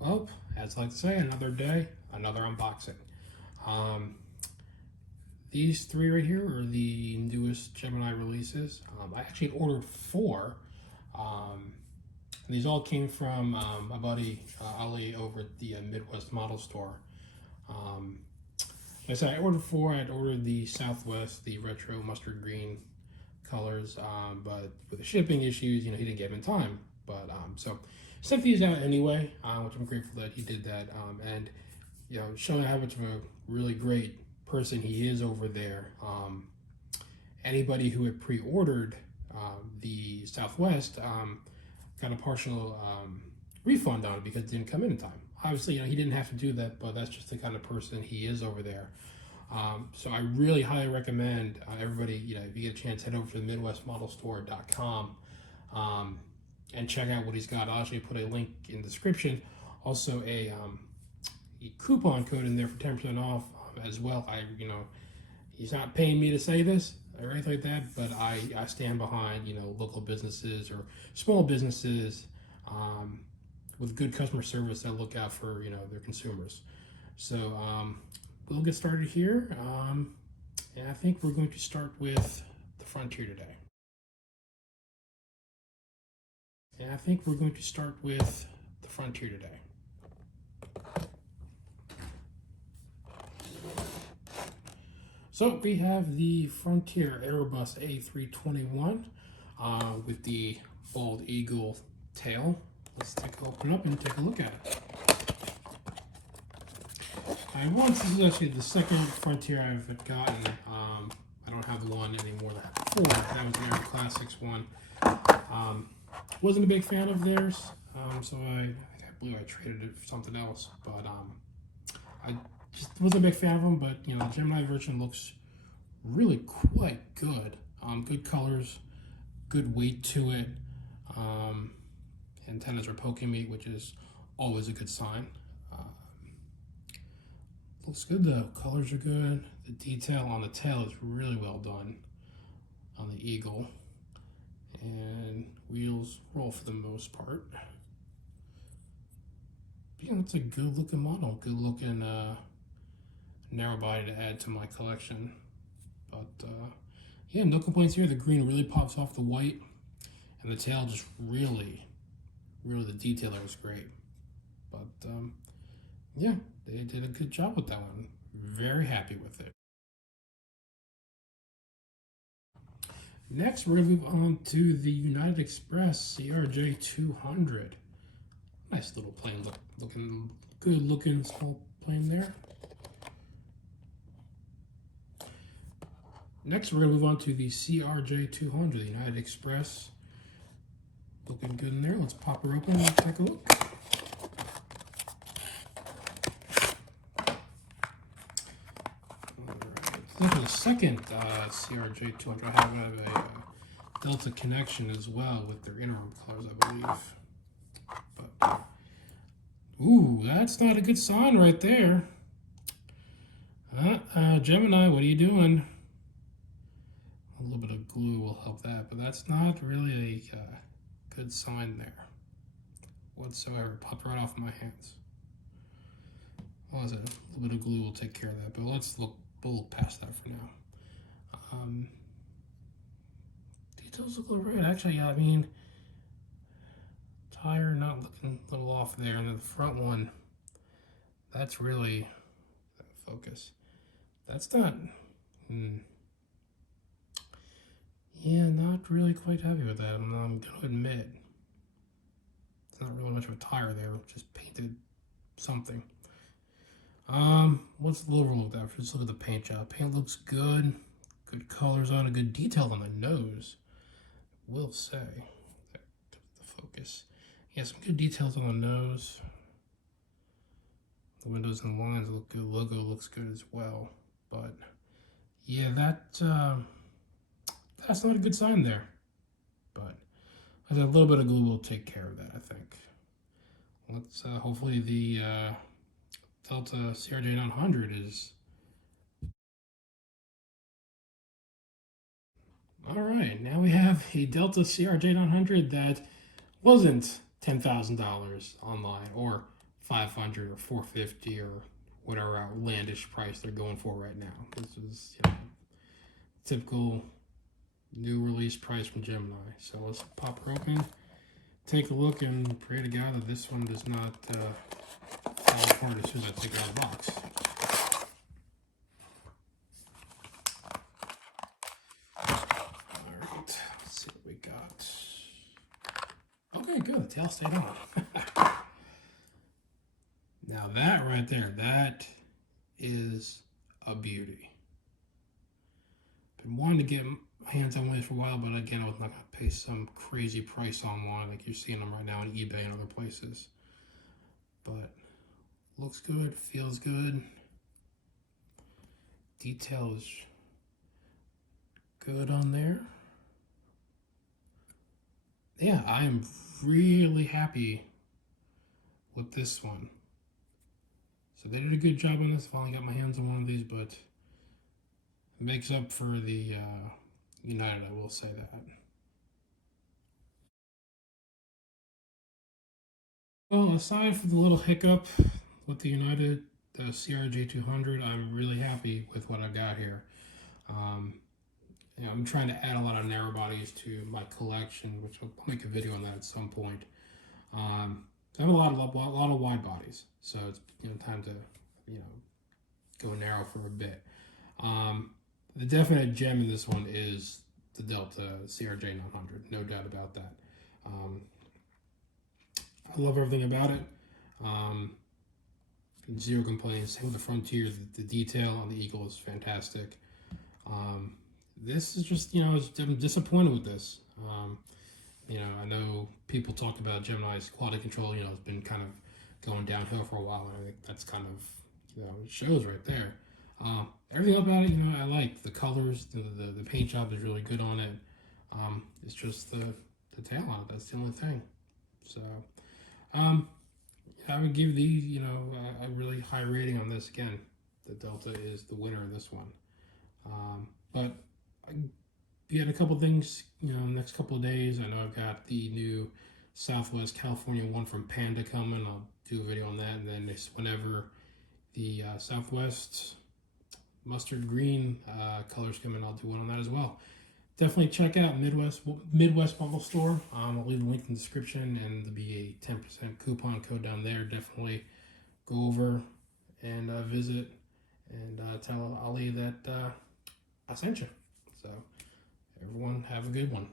Well, as I like to say, another day, another unboxing. Um, these three right here are the newest Gemini releases. I actually ordered four. Um, these all came from my buddy Ali over at the Midwest Model Store. Um, like I said, I ordered four. I'd ordered the Southwest, the retro mustard green colors, but with the shipping issues, he didn't get them in time. But so sent these out anyway, which I'm grateful that he did that. And showing how much of a really great person he is over there. Anybody who had pre-ordered the Southwest got a partial refund on it because it didn't come in time. Obviously, he didn't have to do that, but that's just the kind of person he is over there. So I really highly recommend everybody, if you get a chance, head over to the MidwestModelStore.com and check out what he's got. I'll actually put a link in the description. Also, a coupon code in there for 10% off as well. He's not paying me to say this or anything like that, but I stand behind, local businesses or small businesses with good customer service that look out for, their consumers. So we'll get started here. And I think we're going to start with the Frontier today. So we have the Frontier Airbus A321 with the bald eagle tail. Let's open up and take a look at it. This is actually the second Frontier I've gotten. I don't have the one anymore that I had before. That was an Aero Classics one. Wasn't a big fan of theirs, so I believe I traded it for something else. But I just wasn't a big fan of them. But the Gemini version looks really quite good. Good colors, good weight to it. Antennas are poking me, which is always a good sign. Looks good though. Colors are good. The detail on the tail is really well done on the eagle. And wheels roll for the most part. It's a good looking model. Good looking narrow body to add to my collection. But no complaints here. The green really pops off the white. And the tail just really the detail there was great. But they did a good job with that one. Very happy with it. Next, we're going to move on to the United Express CRJ 200. Nice little plane, good looking small plane there. Next, we're going to move on to the CRJ 200, the United Express. Looking good in there. Let's pop her open and take a look. This is the second CRJ 200. I have a Delta connection as well with their interim colors, I believe. But ooh, that's not a good sign right there. Gemini, what are you doing? A little bit of glue will help that, but that's not really a good sign there whatsoever. Popped right off my hands. What was it? A little bit of glue will take care of that, but we'll look past that for now. Details look a little right. Actually, tire not looking a little off there, and then the front one, that's really focus. That's not. Yeah, not really quite happy with that. I'm going to admit. It's not really much of a tire there, just painted something. What's the overall look at? Just look at the paint job. Paint looks good. Good colors on it. Good detail on the nose. Will say. The focus. Yeah, some good details on the nose. The windows and lines look good. Logo looks good as well. But yeah, that's not a good sign there. But a little bit of glue will take care of that, I think. Let's hopefully the Delta CRJ 900 is. All right, now we have a Delta CRJ 900 that wasn't $10,000 online or 500 or 450 or whatever outlandish price they're going for right now. This is typical new release price from Gemini. So let's pop her open, take a look, and pray to God that this one does not fall apart as soon as I take it out of the box. Alright, let's see what we got. Okay, good. The tail stayed on. Now that right there, that is a beauty. Been wanting to get my hands on one for a while, but again, I was not going to pay some crazy price on one like you're seeing them right now on eBay and other places. But looks good, feels good. Detail is good on there. Yeah, I am really happy with this one. So they did a good job on this. I've only got my hands on one of these, but it makes up for the United, I will say that. Well, aside from the little hiccup with the United, the CRJ200, I'm really happy with what I got here. I'm trying to add a lot of narrow bodies to my collection, which I'll make a video on that at some point. I have a lot of wide bodies, so it's time to go narrow for a bit. The definite gem in this one is the Delta CRJ 900, no doubt about that. I love everything about it. Zero complaints. Same with the Frontier. The detail on the Eagle is fantastic. This is just, I'm disappointed with this. I know people talk about Gemini's quality control, it's been kind of going downhill for a while, and I think that's kind of, it shows right there. Everything about it, I like the colors, the paint job is really good on it. It's just the tail on it, that's the only thing. So, I would give these, a really high rating on this. Again, the Delta is the winner in this one. But we had a couple things, next couple of days. I know I've got the new Southwest California one from Panda coming. I'll do a video on that. And then whenever the Southwest mustard green colors come in, I'll do one on that as well. Definitely check out Midwest Bundle Store. I'll leave the link in the description, and there'll be a 10% coupon code down there. Definitely go over and visit and tell Ali that I sent you. So everyone have a good one.